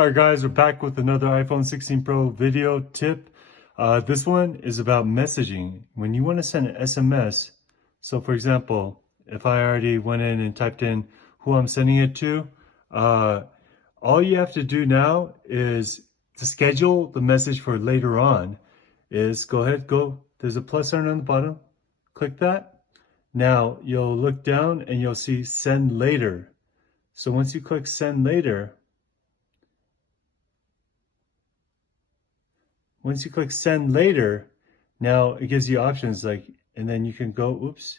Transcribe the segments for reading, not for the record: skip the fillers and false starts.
Alright guys, we're back with another iPhone 16 Pro video tip. This one is about messaging. When you want to send an SMS, so for example, if I already went in and typed in who I'm sending it to, all you have to do now is to schedule the message for later on is there's a plus sign on the bottom, click that. Now you'll look down and you'll see send later. So once you click send later, now it gives you options and then you can go, oops.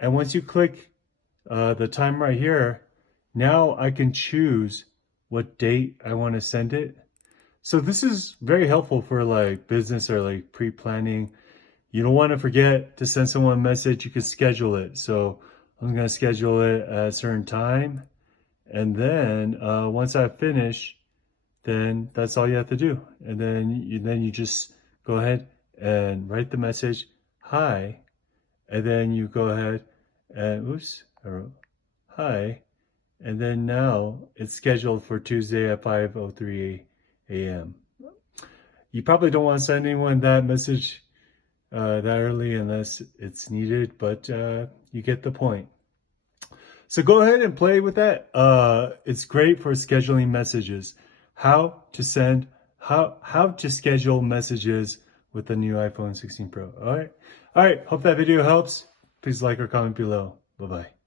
And once you click the time right here, now I can choose what date I want to send it. So this is very helpful for business or pre-planning. You don't want to forget to send someone a message, you can schedule it. So I'm going to schedule it at a certain time. And then once I finish, then that's all you have to do. And then you just go ahead and write the message, hi. And then you go ahead and, hi. And then now it's scheduled for Tuesday at 5:03 a.m. You probably don't want to send anyone that message that early unless it's needed, but you get the point. So go ahead and play with that. It's great for scheduling messages. How to schedule messages with the new iPhone 16 Pro. All right. Hope that video helps. Please like or comment below. Bye-bye.